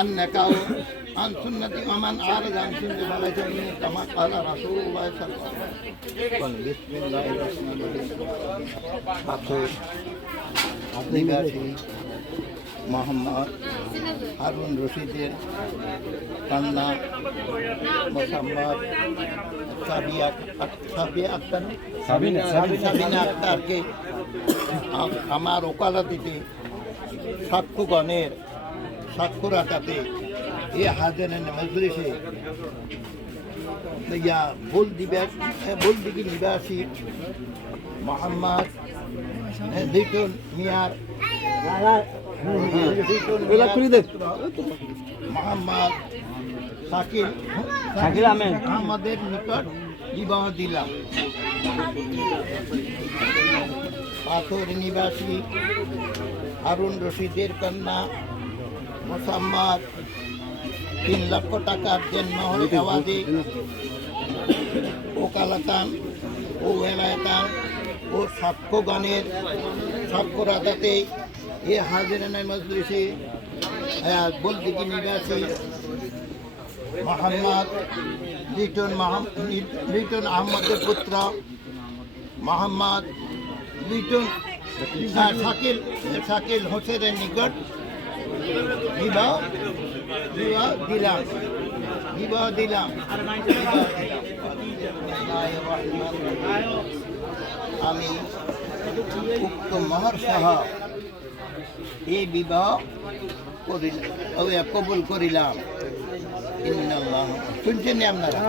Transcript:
النكاح عن سنة ومن أعرض عن سنة فليس مني كما قال رسول الله صلى الله عليه وسلم بسم الله الرحمن الرحيم আদিবাসী মোহাম্মদ হারুন রশিদের কন্যা মোসাম্মদ সাবিনা আক্তারকে আমার ওকালতিতে সাক্ষ্যগণের সাক্ষ্য রাখাতে এ হাজারের মজলিসে বুলদিঘি নিবাসী মোহাম্মদ লিটন মিয়ার মোহাম্মদ শাকিল আহমদের নিকট বিবাহ দিলাম। পাথর নিবাসী হারুন রশিদের কন্যা মোসাম্মদ 3 লক্ষ টাকার জন্মহর আওয়াজে ওকালাতান ও ওয়ালায়াতান ও সাক্ষ্যগণের সাক্ষ্য রাখাতে এ হাজিরানের মজলিসে বুলদিঘি নিবাসী মোহাম্মদ লিটন আহমদের পুত্র মোহাম্মদ লিটন শাকিল হোসেনের নিকট বিবাহ দিলাম। আমি উক্ত মহর সহ এই বিবাহ কবুল করিলাম। শুনছেন আপনারা?